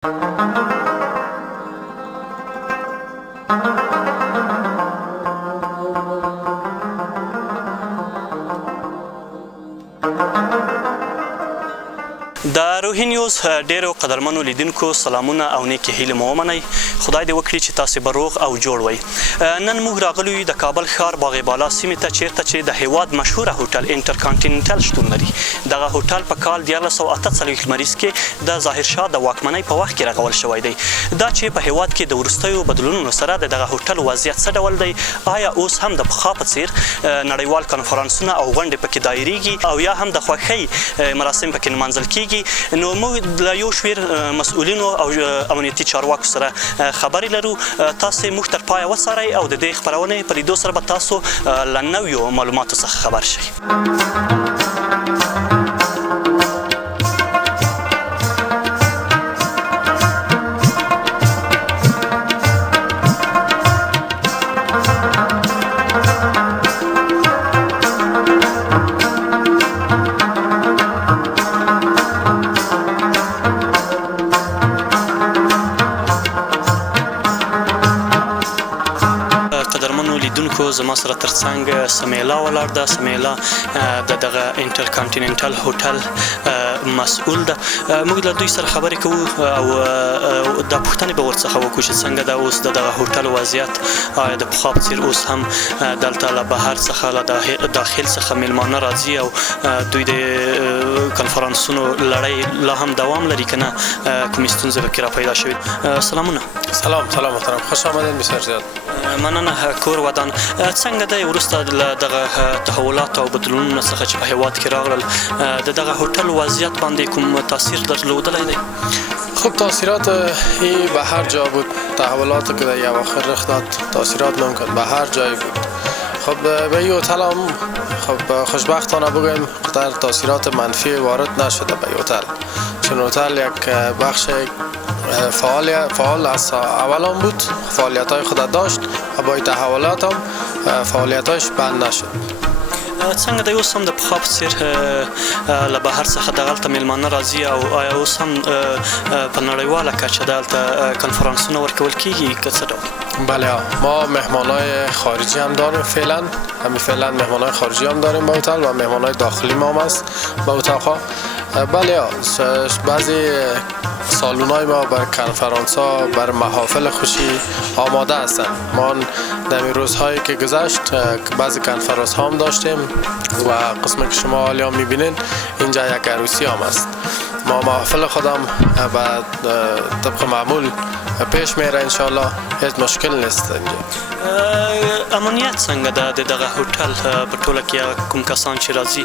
د روهي نیوز ډیرو قدرمنو لیدونکو سلامونه او نیکې هیلې مو ومنئ. خدای دې وکړي چې تاسې به روغ او جوړ وئ. نن موږ راغلي یو د کابل ښار باغ بالا سیمې ته، چیرته چې د هیواد مشهوره هوټل انټرکانټیننټل شتون لري. دغه هوټل په کال 1948 لمریز کې د ظاهرشاه د واکمنۍ په وخت کې رغول شوی دی. دا چې په هیواد کې د وروستیو بدلونونو سره د دغه هوټل وضعیت څه ډول دی، آیا اوس هم د پخوا په څیر نړیوال کنفرانسونه او غونډې پکې دایریږي او یا هم د خوښۍ مراسم پکې نمانځل کیږي؟ نو موږ له یو شمېر مسؤلینو او امنیتي چارواکو سره خبرې لرو. تاسې موږ تر پایه وڅارئ او د دې خپرونې په لیدو سره به تاسو له نویو معلوماتو څخه خبر شئ. زما سره ترڅنګ سمیلا ولاړ ده. سمیلا د دغه انټرکانټیننټل هوټل مسؤل ده. موږ له دوی سره خبرې کوو او دا پوښتنې به ورڅخه وکړو چې څنګه ده اوس د دغه هوټل وضعیت، آیا د پخوا په څېر اوس هم دلته له بهر څخه له داخل څخه میلمانه راځي او دوی د کنفرانسونو لړۍ لا هم دوام لري که نه، کومې ستونزې پکې را پیدا شوي؟ سلامونه. سلام محترم، خوش آمدید. بسیار زیاد مننه. کور ودان څنګه دی وروسته له دغه تحولاتو او بدلونونو څخه چې په هیواد کې راغلل، د دغه هوټل وضعیت باندې کوم تاثیر درلودلی دی؟ خب تاثیرات این به هر جا بود. تحولاتی که در اواخر رخ داد تاثیرات ممکن به هر جای بود. خب به این هتل هم خب خوشبختانه بگویم در تاثیرات منفی وارد نشده به این هتل، چون هتل یک بخش فعال از اول هم بود، فعالیت های خود داشت و با تحولات هم فعالیت هایش بند نشد. څنګه دی اوس هم د پخوا په څېر له بهر څخه دغلته میلمانه راځي او آیا اوس هم په نړیواله کچه دلته کنفرانسونه ورکول کیږي که څه ډول؟ بله، ما مهمانای خارجی هم داریم. فعلا مهمانای خارجی هم داریم با هتل و مهمانای داخلی ما هم است با اتاقها. بله، بعضی سالونای ما بر کنفرانس ها، بر محافل خوشی آماده هستند. ما در این روزهایی که گذشت بعضی کنفرانس ها هم داشتیم و قسمی که شما حالا میبینین اینجا یک عروسی هم است. ما محافل خودم به طبق معمول پیش میره، انشالله هیچ مشکل نیست. اینجا امنیت څنګه ده د دغه هوټل په ټوله کې کوم کسان چې راځي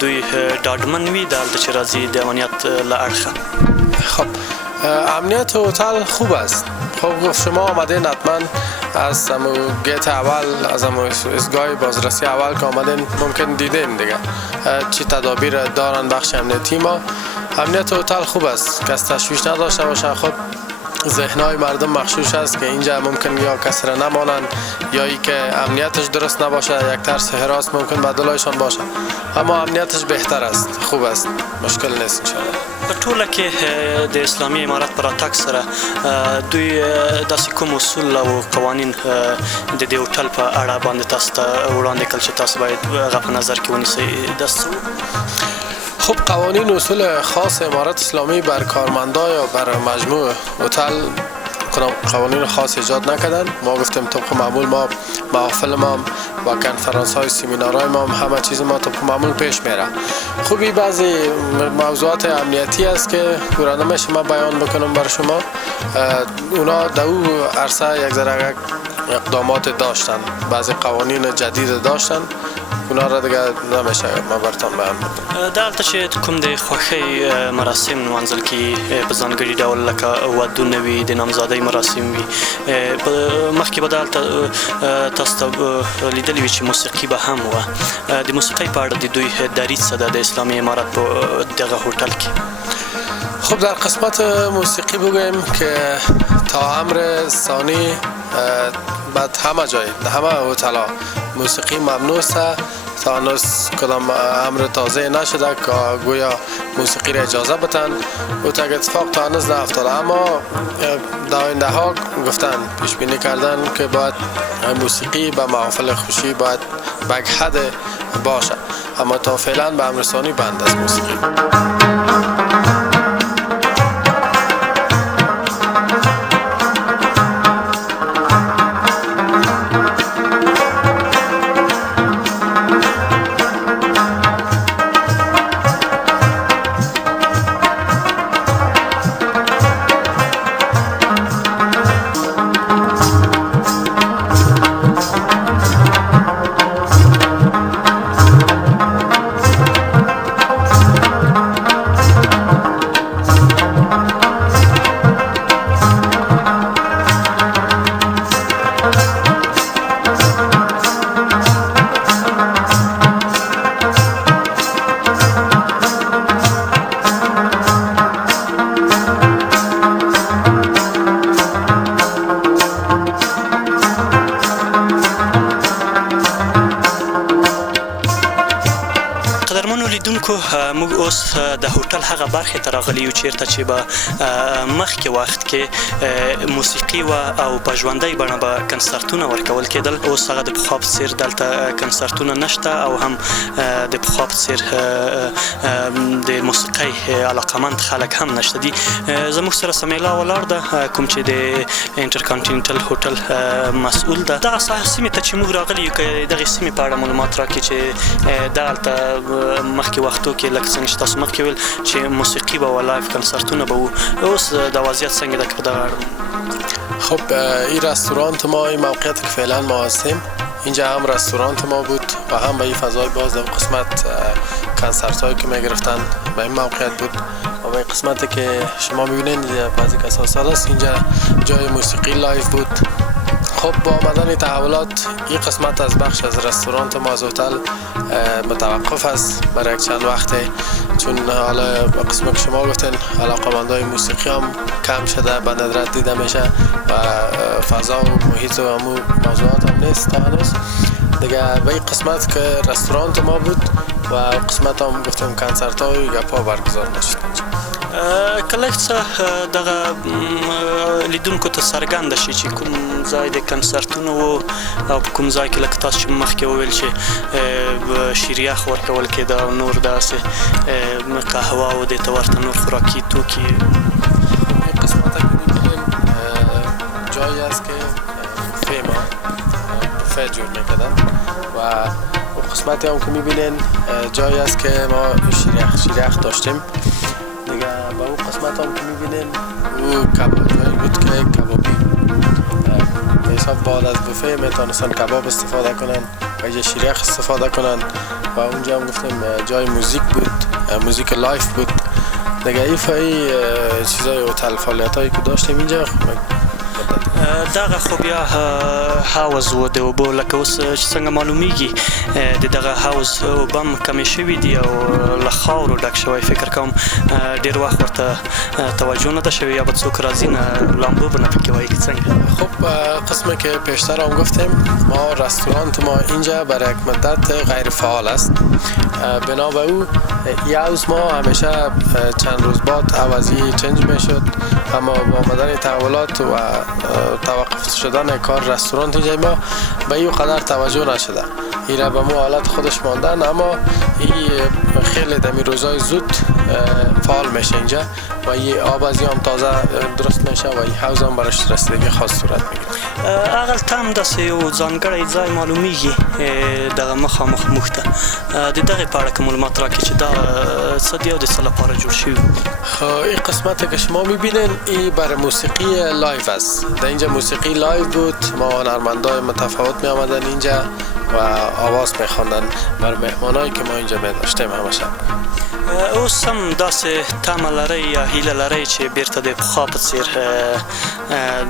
دوی ډاډمن وي دلته چې راځي د امنیت له اړخه؟ خب امنیت هتل خوب است. خب شما آمدین حتما از گیت اول، از ایستگاه بازرسی اول که آمدین ممکن دیدین دیگه چی تدابیر دارن بخش امنیتی ما. امنیت هتل خوب است، کس تشویش نداشته باشه. خب ذهنهای مردم مغشوش است که اینجا ممکن یا کسی را نمانند یا ای که امنیتش درست نباشه، یک ترس هراس ممکن به دلایشان باشه، اما امنیتش بهتر است، خوب است، مشکل نیست انشاءالله. په ټوله کې د اسلامي امارت په راتګ سره دوی داسې کوم اصول او قوانین د دې هوټل په اړه باندې تاسو ته وړاندې کړل چې تاسو باید هغه په نظر کې ونیسئ؟ داسې خب قوانین اصول خاص امارت اسلامی بر کارمندا یا بر مجموع هتل قوانین خاص ایجاد نکردن. ما گفتیم طبق معمول ما محافل ما و کنفرانس های سمینارهای ما همه چیز ما طبق معمول پیش میره. خوبی بعضی موضوعات امنیتی است که دورانه میشه ما بیان بکنم بر شما. اونا در او عرصه یک ذره اقدامات داشتن، بعضی قوانین جدید داشتن، اونا را دیگه نمیشه ما برتان بیان بکنم. دلته چې کوم د خوښۍ مراسم نمانځل کیږي په ځانګړي ډول لکه ودونه وي، د نامزادۍ مراسم وي، مخکې به دلته تاسو ته لیدلي وي چې موسیقي به هم وه. د موسیقۍ په اړه د دوی دریځ څه ده د اسلامي امارت په دغه هوټل کې؟ خب در قسمت موسیقی بگویم که تا امر ثانی بعد همه جای همه هتل ها موسیقی ممنوع است. تا هنوز کدام امر تازه نشده که گویا موسیقی را اجازه بتن و تک اتفاق تا هنوز نافتاده، اما در آینده ها گفتن پیش بینی کردن که باید موسیقی به محافل خوشی باید به حد باشه، اما تا فعلا به امرسانی بند است موسیقی. موږ اوس د هوټل هغه برخې ته راغلي یو چیرته چې به مخکې وخت کې موسیقي وه او په ژوندۍ بڼه به کنسرتونه ورکول کېدل. اوس هغه د پخوا په څېر دلته کنسرتونه نشته او هم د پخوا په څېر د موسیقۍ علاقمند خلک هم نشته دي. زموږ سره سمیلا ولاړ ده کوم چې د انټرکانټینټل هوټل مسؤل ده. دغه سیمې ته چې موږ راغلي یو که دغې سیمې په اړه معلومات راکړي چې دغلته مخکې وختو کې لکه څنګه چې تاسو مخکې ویل چې موسیقي به وه، لایف کنسرتونه به وو، اوس د وضعیت څنګه ده که په دغه اړه؟ خب این رستورانت ما، این موقعیت که فعلا ما هستیم اینجا هم رستورانت ما بود و هم به این فضای باز در قسمت کنسرت هایی که می گرفتن به این موقعیت بود و به این قسمتی که شما میبینید بعضی کسا سال است اینجا جای موسیقی لایف بود. خب با آمدن تحولات این قسمت از بخش از رستورانت ما از هتل متوقف است برای یک چند وقته، چون حالا قسمت که شما گفتین علاقه‌مندای موسیقی هم کم شده، به ندرت دیده میشه و فضا و محیط و همون موضوعات هم نیست تا هنوز دیگه. به این قسمت که رستورانت ما بود و قسمت هم گفتیم کنسرت های گپا برگزار نشد. کله څه دغه لیدونکو ته څرګنده شي چې کوم ځای د کنسرتونو و او په کوم ځای کې لکه تاسو چې مخکې وویل چې شیریخ ورکول کېده او نور داسې قهوه او دې ته ورته نور خوراکي توکي. این قسمت که می‌بینیم جایی است که بوفه ما بوفه جور می‌کردن و اون قسمتی هم که می‌بینین جایی است که ما شیریخ داشتیم دیگه. با اون قسمت هم که میبینین او جایی بود که کبابی به حساب بعد از بوفه میتونستن کباب استفاده کنن و اینجا شیریخ استفاده کنن و اونجا هم گفتیم جای موزیک بود، موزیک لایف بود دیگه. این چیزای هتل فعالیت هایی که داشتیم اینجا دغه خو بیا حوض و د اوبو لکه اوس چې څنګه معلومیږي د دغه حوض اوبه هم کمې شوي دي او له خاورو ډک شوی. فکر کوم ډېر وخت ورته توجه نه ده شوی یا به څوک راځي نه لامبو به نه پکې وایي که څنګه؟ خب قسمی که پیشتر هم گفتیم ما رستورانت ما اینجا برای یک مدت غیر فعال است. بنا به او این حوض ما همیشه چند روز بعد عوضی چنج میشد، اما با آمدن تحولات و توقف شدن کار رستوران اینجا ما به این قدر توجه نشده. این را به مو حالت خودش ماندن، اما این خیلی دمی روزای زود فعال میشه اینجا و این آب از هم تازه درست میشه و این حوض هم براش رسیدگی خاص صورت میگیره. هغلته هم داسې یو ځانګړی ځای معلومیږي دغه مخامخ موږ ته د دغې په اړه که معلومات راکړي چې دا څه دی او د څه لپاره جوړ شوي؟ این قسمتی که شما میبینین این برای موسیقی لایف است. در اینجا موسیقی لایف بود، ما هنرمندای متفاوت می آمدن اینجا و آواز می خواندن بر مهمانایی که ما اینجا می داشتیم همیشه. اوس هم داسې تمه لرئ یا هیله لرئ چې بیرته د پخوا په څېر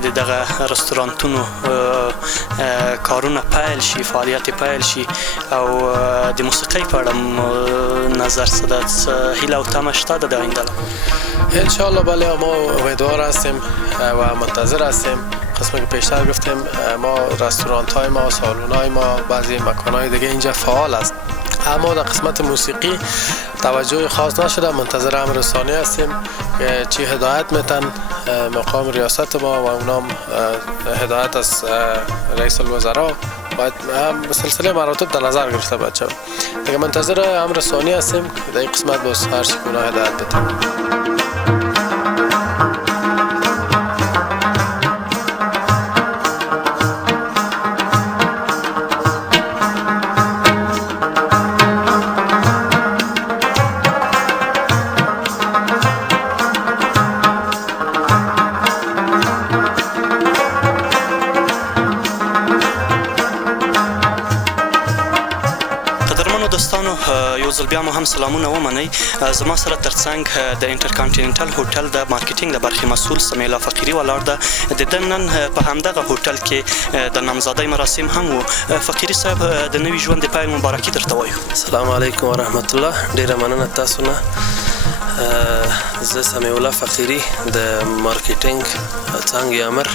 د دغه رستورانتونو کارونه پیل شي، فعالیت پیل شي او د موسیقۍ په اړه نظر څه ده؟ هیله او تمه شته د آینده لپاره؟ انشاءالله بله، ما امیدوار هستیم و منتظر هستیم. قسمی که پیشتر گفتیم ما رستورانت های ما، سالون های ما، بعضی مکان های دیگه اینجا فعال است اما در قسمت موسیقی توجه خاص نشده. منتظر امر ثانی هستیم که چی هدایت میتن مقام ریاست ما و اونام هدایت از رئیس الوزراء باید به سلسله مراتب در نظر گرفته بچه. دیگه منتظر امر ثانی هستیم که در این قسمت باز هر چی کنه هدایت بتن. یو ځل بیا مو هم سلامونه ومنئ. زما سره ترڅنګ د انټرکانټیننټل هوټل د مارکیټینګ د برخې مسؤل سمیلا فقیري ولاړ ده. د ده نن په همدغه هوټل کې د نامزادۍ مراسم هم وو. فقیري صاحب د نوي ژوند د پیل مبارکي درته وایو. السلام علیکم ورحمت الله. ډیره مننه تاسو نه. زه سمیع الله فقیري د مارکیټینګ څانګې امر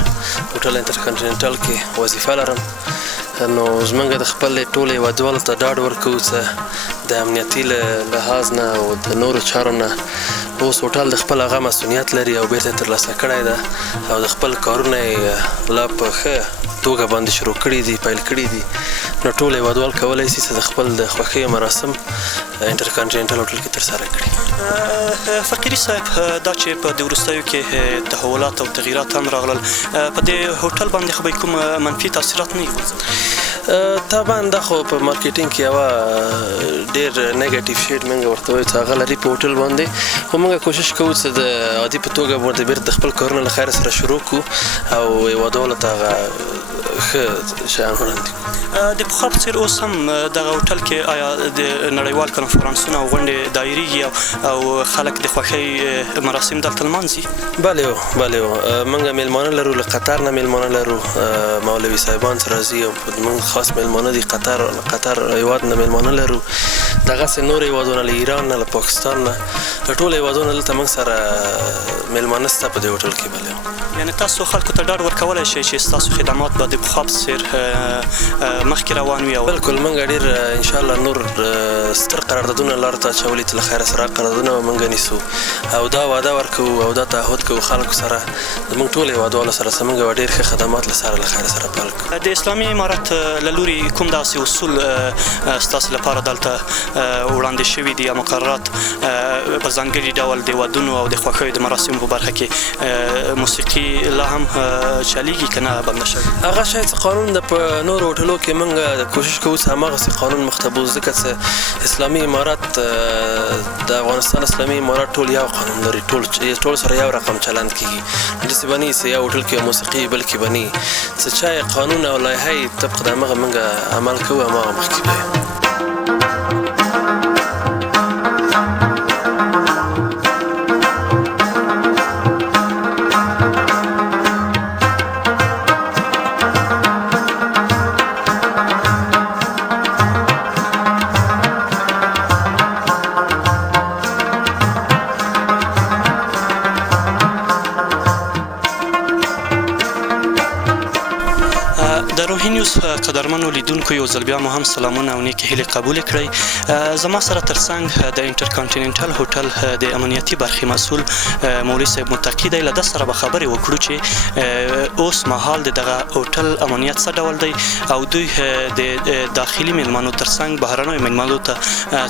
هوټل انټرکانټیننټل کې وظیفه لرم. نو زمونږ د خپل ټولو هیوادوالو ته ډاډ ورکوو چې د امنیتي لحاظ نه او د نورو چارو نه اوس هوټل د خپل هغه مسؤلیت لري او بیرته ترلاسه کړی ده او د خپل کارونه یې لا په ښه توګه باندې شروع کړي دي، پیل کړي دي. نو ټول هیوادوال کولی شي چې د خپل د خوښۍ مراسم انټرکانټیننټل هوټل کې ترسره کړي. فقیري صاحب دا چې په دې وروستیو کې تحولات او تغییرات هم راغلل، په دې هوټل باندې خو به کوم منفي تاثیرات نه وي؟ طبعا دا خو په مارکیټینګ کې یوه ډېر نیګیټیو شیډ موږ ورته وایو چې هغه لري په هوټل باندې. خو موږ کوشش کوو چې د عادي په توګه باندې بیرته د خپل کارونه له خیره سره شروع کړو او هیوادوالو ته هغه ښه شیان وړاندې کړو. د پخوا په څېر اوس هم دغه هوټل کې آیا د نړیوال کنفرانسونه او غونډې دایریږي او خلک د خوښۍ مراسم دلته لمانځي؟ بلې موږ میلمانه لرو، له قطر نه میلمانه لرو، مولوي صاحبان څخه راځي او موږ خاص میلمانه دي قطر هیواد نه میلمانه لرو. دغسې نور هیوادونه له ایران نه، له پاکستان نه، له ټولو هیوادونو دلته موږ سره میلمانه شته په دې هوټل کې. یعنې تاسو خلکو ته ډاډ ورکولی شئ چې ستاسو خدمات به د پخوا په څېر مخکې روان وي؟ بلکل موږ ډېر انشاءالله نور ستر قراردادونه لارو ته اچولي چې له خیره سره قراردادونه به موږ نیسو او دا وعده ورکوو او دا تعهد کوو خلکو سره زموږ ټولو هیوادوالو سره چې موږ به ډېر ښه خدمات له سره له خیره سره پیل کړو. د اسلامي امارت له لوري کوم داسې اصول ستاسو لپاره دلته وړاندې شوي دي یا مقررات په ځانګړي ډول د ودونو او د خوښیو د مراسمو په برخه کې موسیقي لا هم چلیږي که نه بنده شوي؟ هغه شی چې قانون د په نورو هوټلو کې موږ کوشش کوو چې هماغسې قانون مختبوز، ځکه چې اسلامي امارت د افغانستان اسلامي امارت ټول یو قانون لري، ټول سره یو رقم چلند کېږي. داسې به نه وي چې یو هوټل کې موسیقي بل کې به نه وي. چې چا یې قانون او لایحه طبق د همغه موږ عمل کوو، هماغه مخکې به قدرمنو لیدونکو یو ځل بیا مو هم سلامونه او نیکې هیلې قبول کړئ. زما سره ترڅنګ د انټرکانټیننټل هوټل د امنیتي برخې مسؤل مولوي صاحب متقي دی. له ده سره به خبرې وکړو چې اوس مهال د دغه هوټل امنیت څه ډول دی او دوی د داخلي میلمانو ترڅنګ بهرنیو میلمانو ته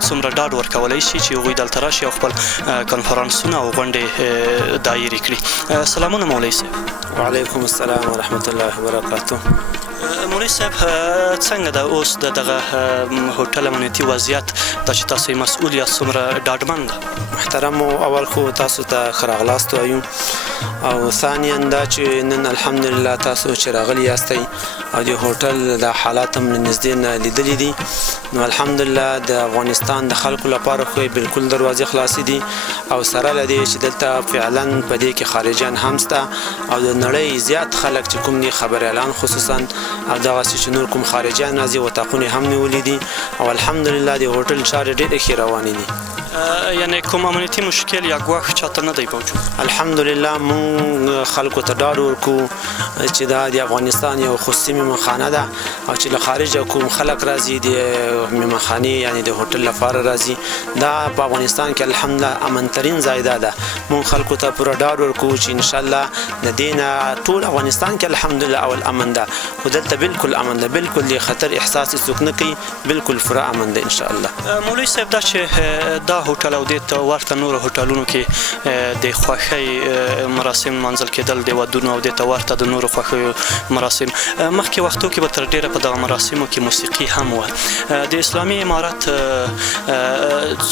څومره ډاډ ورکولی شي چې هغوی دلته راشي او خپل کنفرانسونه او غونډې دایرې کړي. سلامونه مولوي صاحب. وعلیکم السلام ورحمت الله وبرکاته. مولوي صاحب څنګه ده اوس د دغه هوټل امنیتي وضعیت دا چې تاسو یې مسؤل یاست څومره ډاډمن ده؟ محترم، اول خو تاسو ته ښه راغلاست وایو او ثانیا دا چې نن الحمدلله تاسو چې راغلي یاستئ او د هوټل د حالات هم له نږدې نه لیدلي دي. نو الحمدلله د افغانستان د خلکو لپاره خو بالکل دروازې خلاصې دي او سره له دې چې دلته فعلا په دې کې خارجیان هم شته او د نړۍ زیات خلک چې کوم دي خبریالان خصوصا او دغسې چې نور کوم خارجیان راځي وطاقونه هم نیولي دي او الحمدلله د هوټل چارې ډېرې ښې روانې دي. یعنی کوم امنیتي مشکل یا ګواښ چاته نه دی موجود؟ الحمدلله مونږ خلکو ته ډاډ ورکو چې دا د افغانستان یو خصوصي مېمخانه ده او چې له خارجه کوم خلک راځي د مېمخانې یعنی د هوټل لپاره راځي دا په افغانستان کې الحمدلله امنترین ځای ده مونږ خلکو ته پوره ډاډ ورکو چې انشاءالله د دې نه ټول افغانستان کې الحمدلله اول امن ده خو دلته بالکل امن ده بالکل د خطر احساس څوک نه کوي بالکل پوره امن ده انشاءالله. مولوي صاحب دا چې دا هوټل او دې ته ورته نورو هوټلونو کې د خوښۍ مراسم منځل کېدل د ودونو او دې ته ورته د نورو خوښیو مراسم مخکې وختو کې به تر ډېره په دغه مراسمو کې موسیقي هم وه. د اسلامي امارت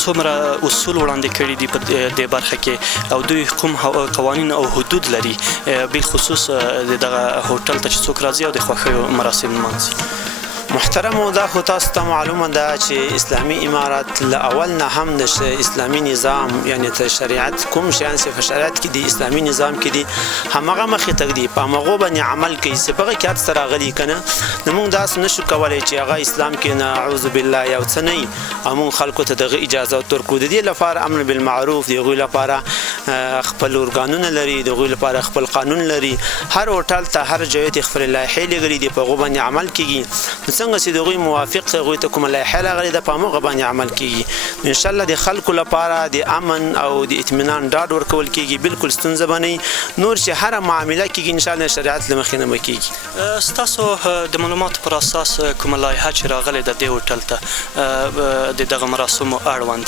څومره اصول وړاندې کړي دي په دې برخه کې او دوی کوم قوانین او حدود لري بالخصوص دغه هوټل ته چې څوک راځي او د خوښیو مراسم لمانځي؟ محترمو دا خو تاسو ته معلومه ده چې اسلامي امارت له اول نه هم د اسلامي نظام یعنی ته شریعت کوم شیان چې په شریعت کې د اسلامي نظام کې دي همغه مخې تک دي په هغو باندې عمل کوي چې په هغه کې هر څه راغلي که نه نو موږ داسې نشو کولی چې هغه اسلام کې نعوذ بالله یو څه نه وي او موږ خلکو ته دغه اجازه ورکړو. د دې لپاره امر بالمعروف د هغوی لپاره خپل ارګانونه لري د هغوی لپاره خپل قانون لري هر هوټل ته هر ځای ته خپل لایحې لګلي دي په هغو باندې عمل کېږي څنګه چې د هغوی موافق هغوی ته کومه لایحه راغلې ده په همغه باندې عمل کېږي. انشاءالله د خلکو لپاره د امن او د اطمینان ډاډ ورکول کېږي بالکل ستونزه به نه وي نور چې هره معامله کېږي انشاءالله شریعت له مخې نه به کېږي. ستاسو د معلوماتو پر اساس کومه لایحه چې راغلې ده دې هوټل ته د دغه مراسمو اړوند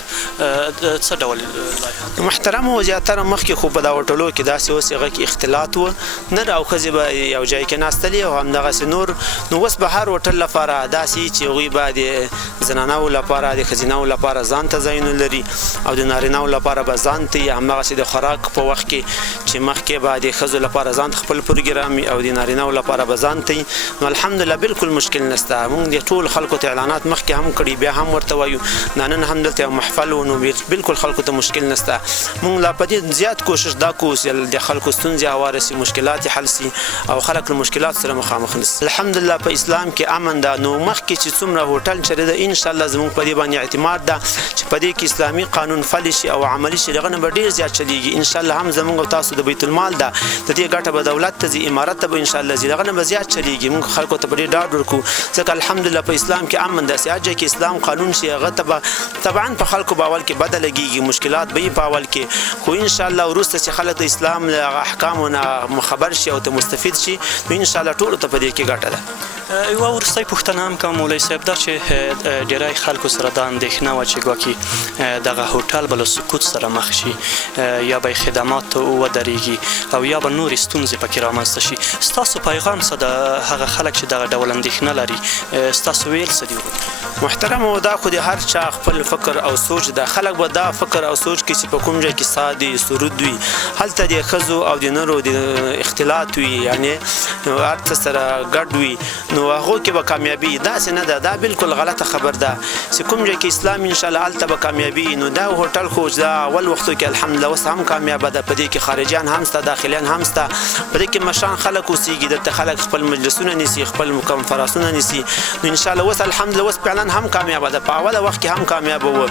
څه ډول لایحه؟ محترمو زیاتره مخکې خو په دا هوټلو کې داسې اوس هغه کې اختلاط و نر او ښځې به یو ځای کې ناستلې او همدغسې نور نو اوس به هر هوټل لپاره داسې چې هغوی به د زنانهو لپاره د ښځینهو لپاره ځان ته ځایونه لري او د نارینهو لپاره به ځان ته یې همدغسې د خوراک په وخت کې چې مخکې به د ښځو لپاره ځان ته خپل پروګرام او د نارینهو لپاره به ځان ته نو الحمدلله بالکل مشکل نشته. موږ د ټول خلکو ته اعلانات مخکې هم کړي بیا هم ورته وایو نن هم دلته یو محفل و نو بالکل خلکو ته مشکل نشته. موږ لا په دې زیات کوشش دا کوو چې د خلکو ستونزې هواره سي مشکلات یې حل سي او خلک له مشکلاتو سره مخامخ نه سي. الحمدلله په اسلام کې امن ده نو مخکې چې څومره هوټل چېرې ده انشاءالله زموږ په دې باندې اعتماد ده چې په دې کې اسلامي قانون پلی شي او عملي شي دغه نه به ډېر زیات چلیږي انشاءالله هم زموږ او تاسو د بیت المال ده د دې ګټه به دولت ته ځي امارت ته به انشاءالله ځي دغه نه به زیات چلیږي. موږ خلکو ته په ډېر ډاډ ورکوو ځکه الحمدلله په اسلام کې امن ده چې هر ځای کې اسلام قانون شي هغه ته به طبعا په خلکو به اول کې بده لګېږي مشکلات به یې په اول کې خو انشاءالله وروسته چې خلک د اسلام له احکامو نه خبر شي او ته مستفید شي نو انشاءالله ټولو ته په دې کې ګټه ده. یوه وروستۍ پوښتنه هم کوم مولوي صاحب دا چې ډېری خلکو سره دا اندېښنه وه چې ګواکې دغه هوټل به له سقوط سره مخ شي یا به یې خدمات ودرېږي او یا به نورې ستونزې پکې رامنځته شي. ستاسو پیغام څه ده هغه خلک چې دغه ډول اندېښنه لري ستاسو ویل څه دي؟ محترمو دا خو د هر چا خپل فکر او سوچ ده خلک به دا فکر او سوچ کې چې په کوم ځای کې ساد وي سرود وي هلته د ښځو او د نرو د اختلاط وي یعنې هر څه سره ګډ وي نو هغو کې به کامیابي داسې نه ده دا بالکل غلطه خبر ده چې کوم ځای کې اسلام انشاءالله هلته به کامیابي نو دا هوټل خو دا اول وختو کې الحمدلله اوس هم کامیابه ده په دې کې خارجیان هم شته داخلیان هم شته په دې کې مشران خلک اوسېږي دلته خلک خپل مجلسونه نیسي خپل کنفرانسونه نیسي نو انشاءالله اوس الحمدلله اوس فعلا هم کامیابه ده په اوله وخت کې هم کامیابه وه.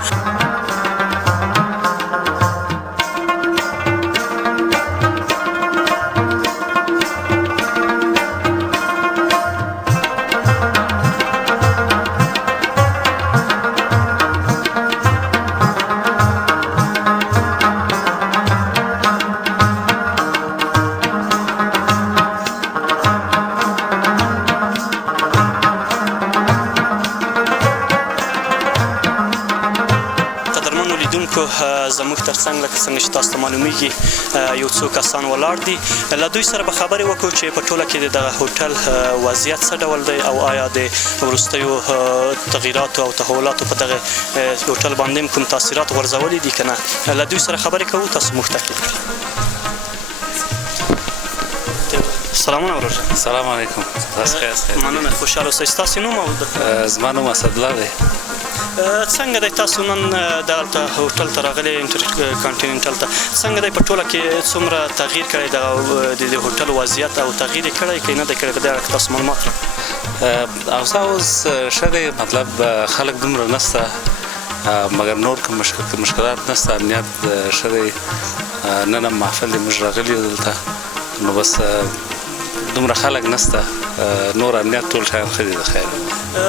زموږ ترڅنګ لکه څنګه چې تاسو ته معلومیږي یو څو کسان ولاړ دي له دوی سره به خبرې وکړو چې په ټوله کې دغه هوټل وضعیت څه ډول دی او آیا د وروستیو تغییراتو او تحولاتو په دغه هوټل باندې کوم تاثیرات غورځولي دي که نه له دوی سره خبرې کوو تاسو موږ تعقیب کړئ. سلامونه ورور جان. سلام علیکم. مننه خوشحاله اوسئ. ستاسو نوم او زما نوم اسدالله دی. څنګه دی تاسو نن دلته هوټل ته راغلي انټرکانټیننټل ته څنګه دی په ټوله کې څومره تغییر کړی د هوټل وضعیت او تغییر یې کړی که نه دی کړی په دې اړه که تاسو معلومات اوسه اوس ښه دی مطلب خلک دومره نشته مګر نور کوم مشکلات نشته، امنیت ښه دی. نن هم محفل دی، موږ راغلي یو دلته، نو بس دومره خلک نشته، نور امنیت ټول شیان ښه دي د خیر.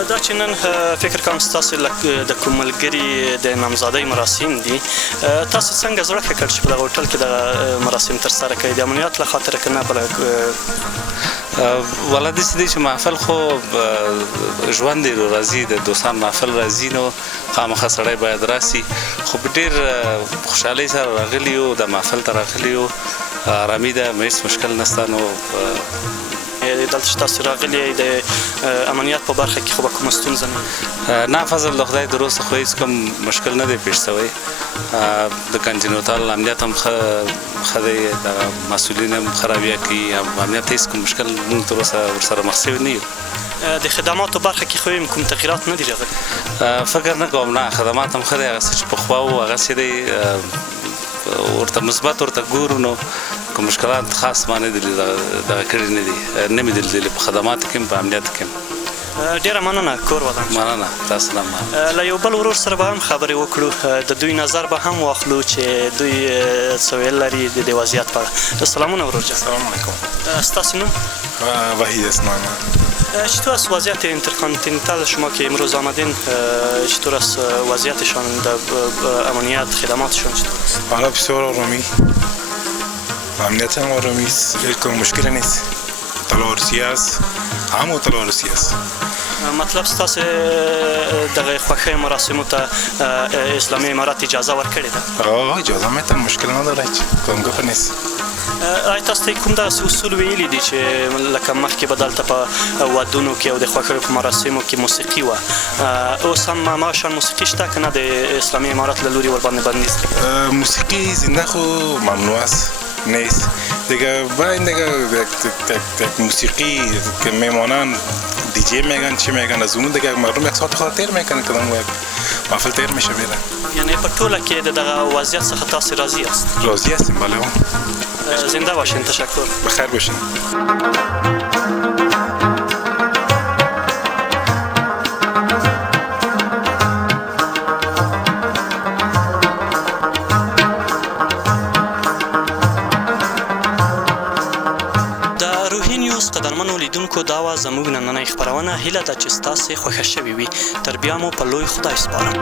دا چې نن فکر کوم ستاسو د کوم ملګري د نامزادۍ مراسم دي، تاسو څنګه زړه ښه کړ چې په دغه هوټل کې دغه مراسم ترسره کوي، د امنیت له خاطره که نه بله؟ والا داسې دی چې محفل خو ژوند دی، راځي د دوستان محفل راځي، نو خامخا سړی باید راسي. خو په ډېر خوشحالۍ سره راغلي یو، د محفل ته راغلي یو، ارامي ده، هېڅ مشکل نشته. نو دلته چې تاسو راغلي یئ د امنیت په برخه کې خو به کومه ستونزه نه؟ فضل د خدای دروسته خو هېڅ کوم مشکل نه دی پیښ شوی. د کنټینیوټال امنیت هم ښه دی، د مسؤلین هم ښه راویه کوي، امنیت هېڅ کوم مشکل موږ تراوسه ورسره مخ شوي نه یو. د خدماتو برخه کې خو یم کوم تغییرات نه دي راغلي؟ فکر نه کوم، نه، خدمات هم ښه دی، هغه څه چې پخوا وو هغسې دی، ورته مثبت ورته ګورو، نو کوم مشکلات خاص ما نه دي دغه کړي نه دي، نه مې دي لیدلي په خدماتو کې هم په امنیت کې هم. ډېره مننه، کور ودان. مننه، تاسو نه مننه. له یو بل ورور سره به هم خبرې وکړو، د دوی نظر به هم واخلو چې دوی څه ویل لري د دې وضعیت په اړه. سلامونه ورور جان. سلام علیکم. ستاسو نوم؟ وحید اسمم. چطور است وضعیت اینترکانتیننتال شما که امروز آمدین؟ چطور است وضعیتشان در امنیت، خدماتشان چطور است؟ حالا بسیار آرامی، امنیت هم آرامی است، هیچ مشکلی نیست. تلارسی است، همون تلارسی است. مطلب ستاسو دغه خوښۍ مراسمو ته اسلامي امارات اجازه ورکړې ده؟ اجازه میتن، مشکل نداره، کوم ګپ نیست. آیا تاسو ته کوم داسې اصول ویلي دي چې لکه مخکې به دلته په ودونو کې او د خوښیو په مراسمو کې موسیقي وه، اوس هم هماغه شان موسیقي شته که نه د اسلامي امارات له لوري ورباندې بندیز دی؟ موسیقی زنده خو ممنوع است، نیست دیگه. باید دیگه موسیقی که میمانن دیجی میگن چی میگن، از اون دیگه مردم یک ساعت خود تیر میکنن، کدام محفل تیر میشه میرن. یعنی په ټوله کې د دغه وضعیت څخه تاسو راضي یاست؟ راضی هستیم، بله. زنده باشین، تشکر. بخیر باشین. قدرمنو لیدونکو، دا وه زموږ نننۍ خپرونه. هیله ده چې ستاسې خوښه شوې وي. تر بیا مو په لوی خدای سپارم.